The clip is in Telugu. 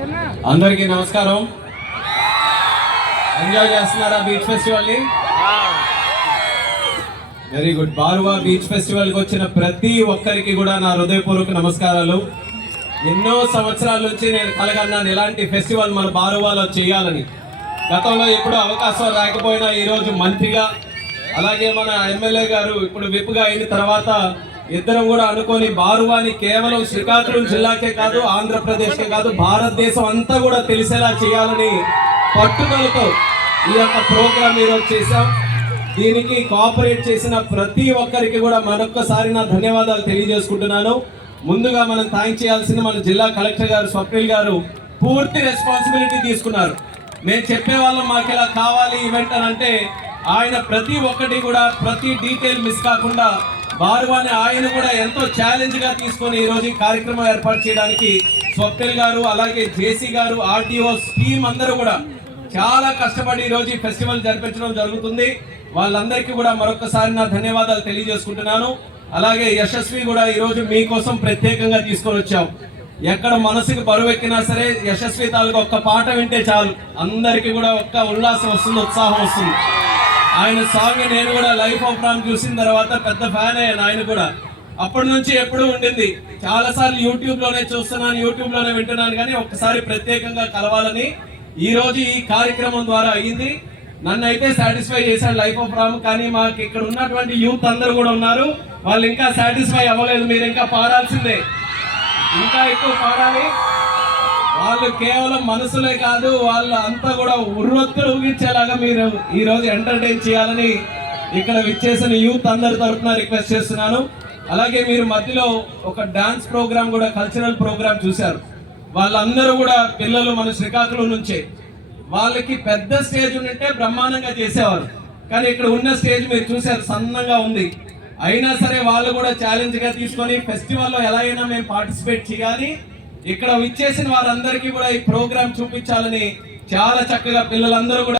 అందరికీ నమస్కారం. ఎంజాయ్ చేస్తున్నారా బీచ్ ఫెస్టివల్ని? వెరీ గుడ్ బారువా బీచ్ ఫెస్టివల్కి వచ్చిన ప్రతి ఒక్కరికి కూడా నా హృదయపూర్వక నమస్కారాలు. ఎన్నో సంవత్సరాల నుంచి నేను కలగన్నాను ఇలాంటి ఫెస్టివల్ మన బారువాలో చేయాలని. గతంలో ఎప్పుడూ అవకాశం రాకపోయినా ఈరోజు మంత్రిగా అలాగే మన ఎమ్మెల్యే గారు ఇప్పుడు విప్గా అయిన తర్వాత ఇద్దరం కూడా అనుకొని బారువాని కేవలం శ్రీకాకుళం జిల్లాకే కాదు ఆంధ్రప్రదేశ్కే కాదు భారతదేశం అంతా కూడా తెలిసేలా చేయాలని పట్టుదలతో ఈ యొక్క ప్రోగ్రామ్ ఈరోజు చేశాం. దీనికి కోఆపరేట్ చేసిన ప్రతి ఒక్కరికి కూడా మరొక్కసారి నా ధన్యవాదాలు తెలియజేసుకుంటున్నాను. ముందుగా మనం థ్యాంక్ చేయాల్సిన మన జిల్లా కలెక్టర్ గారు స్వప్నిల్ గారు. పూర్తి రెస్పాన్సిబిలిటీ తీసుకున్నారు. మేము చెప్పే వాళ్ళం మాకు ఇలా కావాలి ఈవెంట్ అని అంటే ఆయన ప్రతి ఒక్కటి కూడా ప్రతి డీటెయిల్ మిస్ కాకుండా బారువాని ఆయన కూడా ఎంతో ఛాలెంజ్గా తీసుకొని ఈరోజు ఈ కార్యక్రమం ఏర్పాటు చేయడానికి స్వప్నిల్ గారు అలాగే జేసీ గారు ఆర్టీఓ స్కీమ్ అందరూ కూడా చాలా కష్టపడి ఈరోజు ఈ ఫెస్టివల్ జరిపించడం జరుగుతుంది. వాళ్ళందరికీ కూడా మరొకసారి నా ధన్యవాదాలు తెలియజేసుకుంటున్నాను. అలాగే యశస్వి కూడా ఈరోజు మీకోసం ప్రత్యేకంగా తీసుకొని వచ్చాం. ఎక్కడ మనసుకు బరువు ఎక్కినా సరే యశస్వి తాలూకు ఒక్క పాట వింటే చాలు. అందరికీ కూడా ఒక్క ఉల్లాసం వస్తుంది ఉత్సాహం వస్తుంది. ఆయన సాంగ్ నేను కూడా లైఫ్ ఆఫ్ రామ్ చూసిన తర్వాత పెద్ద ఫ్యాన్ అయ్యాను ఆయన కూడా. అప్పటి నుంచి ఎప్పుడూ ఉండింది. చాలా సార్లు యూట్యూబ్లోనే చూస్తున్నాను యూట్యూబ్లోనే వింటున్నాను కానీ ఒక్కసారి ప్రత్యేకంగా కలవాలని ఈ రోజు ఈ కార్యక్రమం ద్వారా అయ్యింది. నన్ను అయితే సాటిస్ఫై చేశాడు లైఫ్ ఆఫ్ రామ్ కానీ మాకు ఇక్కడ ఉన్నటువంటి యూత్ అందరూ కూడా ఉన్నారు. వాళ్ళు ఇంకా సాటిస్ఫై అవ్వలేదు మీరు ఇంకా పాడాల్సిందే. ఇంకా ఎక్కువ పాడాలి. వాళ్ళు కేవలం మనసులే కాదు వాళ్ళు అంతా కూడా ఉర్రొత్తులు ఊగించేలాగా మీరు ఈరోజు ఎంటర్టైన్ చేయాలని ఇక్కడ విచ్చేసిన యూత్ అందరి తరఫున రిక్వెస్ట్ చేస్తున్నాను. అలాగే మీరు మధ్యలో ఒక డాన్స్ ప్రోగ్రామ్ కూడా కల్చరల్ ప్రోగ్రామ్ చూశారు. వాళ్ళందరూ కూడా పిల్లలు మన శ్రీకాకుళం నుంచే. వాళ్ళకి పెద్ద స్టేజ్ ఉంటే బ్రహ్మాండంగా చేసేవారు. కానీ ఇక్కడ ఉన్న స్టేజ్ మీరు చూశారు సన్నంగా ఉంది. అయినా సరే వాళ్ళు కూడా ఛాలెంజ్గా తీసుకొని ఫెస్టివల్లో ఎలా అయినా మేము పార్టిసిపేట్ చేయాలి. ఇక్కడ విచ్చేసిన వారందరికీ కూడా ఈ ప్రోగ్రామ్ చూపించాలని చాలా చక్కగా పిల్లలందరూ కూడా